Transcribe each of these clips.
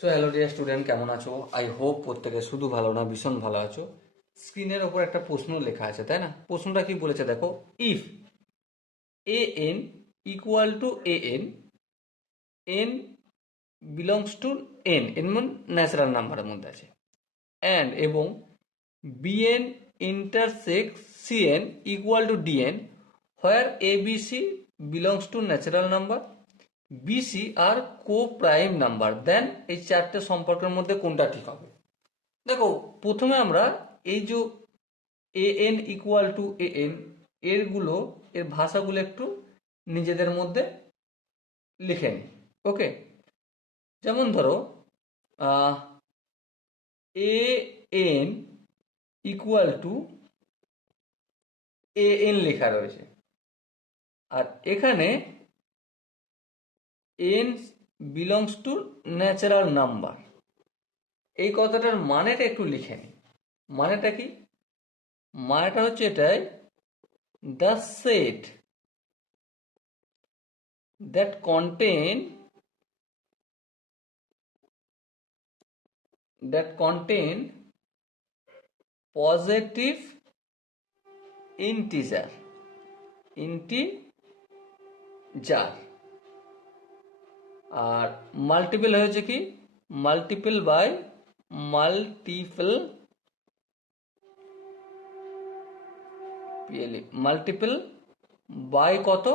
So hello dear student, কেমন আছো? I hope প্রত্যেকে শুধু ভালো না, ভীষণ ভালো আছো। স্ক্রিনের ওপর একটা প্রশ্ন লেখা আছে, তাই না? প্রশ্নটা কি বলেছে দেখো, if A N equal to A N, N belongs to N, N মানে ন্যাচারাল নাম্বারের মধ্যে আছে, অ্যান্ড এবং BN intersects CN equal to DN, where A B C belongs to natural number, BC are co prime number, then এই চারটে সম্পর্কের মধ্যে কোনটা ঠিক হবে? দেখো, প্রথমে আমরা এই যে এ N equal to A N এর ভাষাগুলো একটু নিজেদের মধ্যে লিখে নিই। ওকে, যেমন ধরো এ N equal to A N লেখা রয়েছে, আর এখানে N belongs to natural number. এই কথাটার মানেটা একটু লিখে নিই। মানেটা কি? মানেটা হচ্ছে এটাই, the set that contain positive integer আর মাল্টিপল হয়েছে কি, multiple by multiple multiple by কত,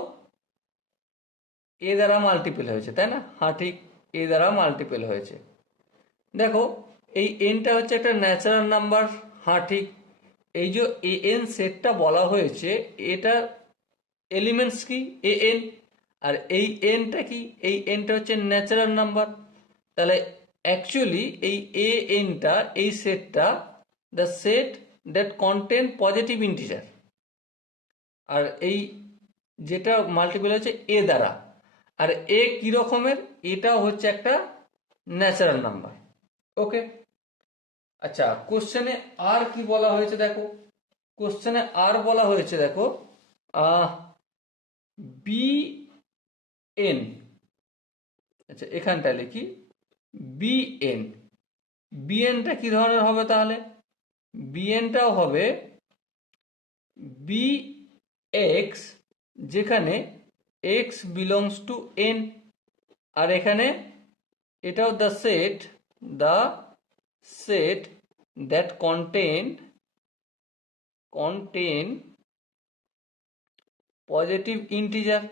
এ দ্বারা মাল্টিপল হয়েছে, তাই না? হ্যাঁ ঠিক, এ দ্বারা মাল্টিপল হয়েছে। দেখো, এই এনটা হচ্ছে একটা ন্যাচারাল নাম্বার। হ্যাঁ ঠিক, এই যে এ এন সেটটা বলা হয়েছে, এটা এলিমেন্টস কি, এ এন, আর এই এনটা কি, এই এনটা হচ্ছে ন্যাচারাল নাম্বার। তাহলে অ্যাকচুয়ালি এই এ এনটা, এই সেটটা, the set that contain positive integer, আর এই যেটা মাল্টিপল হচ্ছে এ দ্বারা। আর এ কি রকমের? এটাও হচ্ছে একটা ন্যাচারাল নাম্বার। ওকে, আচ্ছা, কোশ্চেনে আর কি বলা হয়েছে দেখো। কোশ্চেনে আর বলা হয়েছে দেখো, বি এন, আচ্ছা এখানটা লিখি বি এন। বি এনটা কি ধরনের হবে তাহলে? বি এনটাও হবে বি এক্স, যেখানে এক্স বিলংস টু এন, আর এখানে এটাও the set that contain positive integer.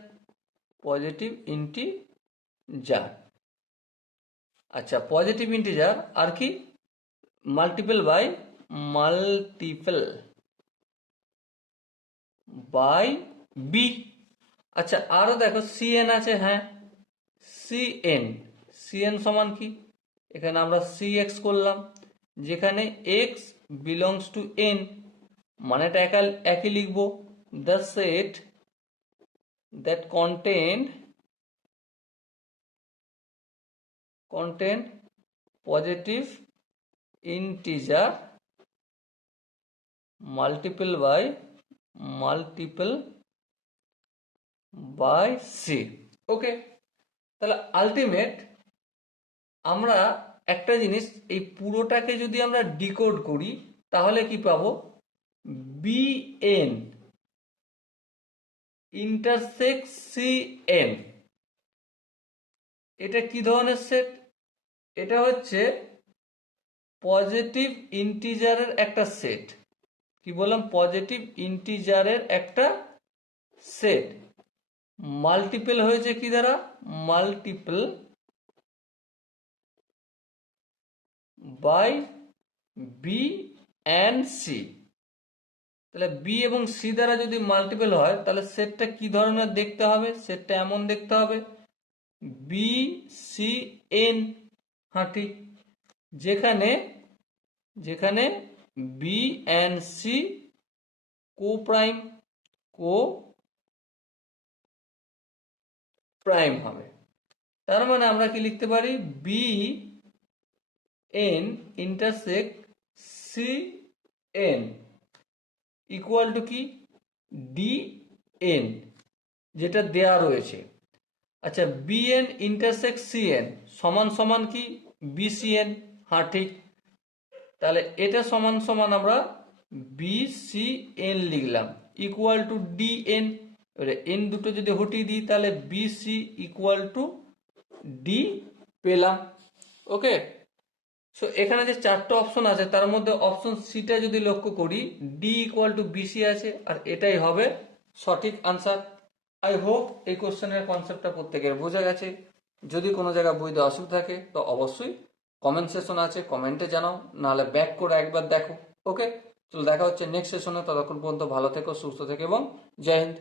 আচ্ছা, পজিটিভ ইন্টিজার আর কি, মাল্টিপল বাই বি। আচ্ছা, আরো দেখো সিএন আছে। হ্যাঁ, সিএন, সিএন সমান কি, এখানে আমরা সি এক্স করলাম, যেখানে এক্স বিলংস টু এন, মানেটা একই লিখবো, the set that contain positive integer multiple by c। ওকে, তাহলে আলটিমেট আমরা একটা জিনিস, এই পুরোটাকে যদি আমরা ডিকোড করি তাহলে কি পাবো, B N intersect C N, এটা কি ধরনের সেট? এটা হচ্ছে পজিটিভ ইন্টিজারের একটা সেট। কি বললাম? পজিটিভ ইন্টিজারের একটা সেট, মাল্টিপল হয়েছে কি দ্বারা, multiple by B and C. তাহলে বি এবং সি দ্বারা যদি মাল্টিপল হয় তাহলে সেটটা কি ধরনের দেখতে হবে? সেটটা এমন দেখতে হবে, বি সি এন। হ্যাঁ ঠিক, যেখানে যেখানে B and C coprime হবে। তার মানে আমরা কি লিখতে পারি, B N intersect C N equal to কি, ডি এন, যেটা দেয়া রয়েছে। আচ্ছা, বিএন ইন্টারসেক্ট সিএন সমান সমান কি বিসিএন? হ্যাঁ ঠিক। তাহলে এটা সমান সমান আমরা বিসিএন লিখলাম ইকুয়াল টু ডিএন। এবারে এন দুটো যদি হটিয়ে দিই তাহলে বিসি ইকুয়াল টু ডি পেলাম। ওকে, সো এখানে যে চারটে অপশন আছে তার মধ্যে অপশন সিটা যদি লক্ষ্য করি ডি ইকুয়াল টু বিসি আছে, আর এটাই হবে সঠিক আনসার। আই হোপ এই কোশ্চেনের কনসেপ্টটা প্রত্যেকের বোঝা গেছে। যদি কোনো জায়গায় বুঝতে অসুবিধা থাকে তো অবশ্যই কমেন্ট সেশন আছে, কমেন্টে জানাও, নাহলে ব্যাক করে একবার দেখো। ওকে, চলো দেখা হচ্ছে নেক্সট সেশনে। ততক্ষণ পর্যন্ত ভালো থেকো, সুস্থ থেকো এবং জয় হিন্দ।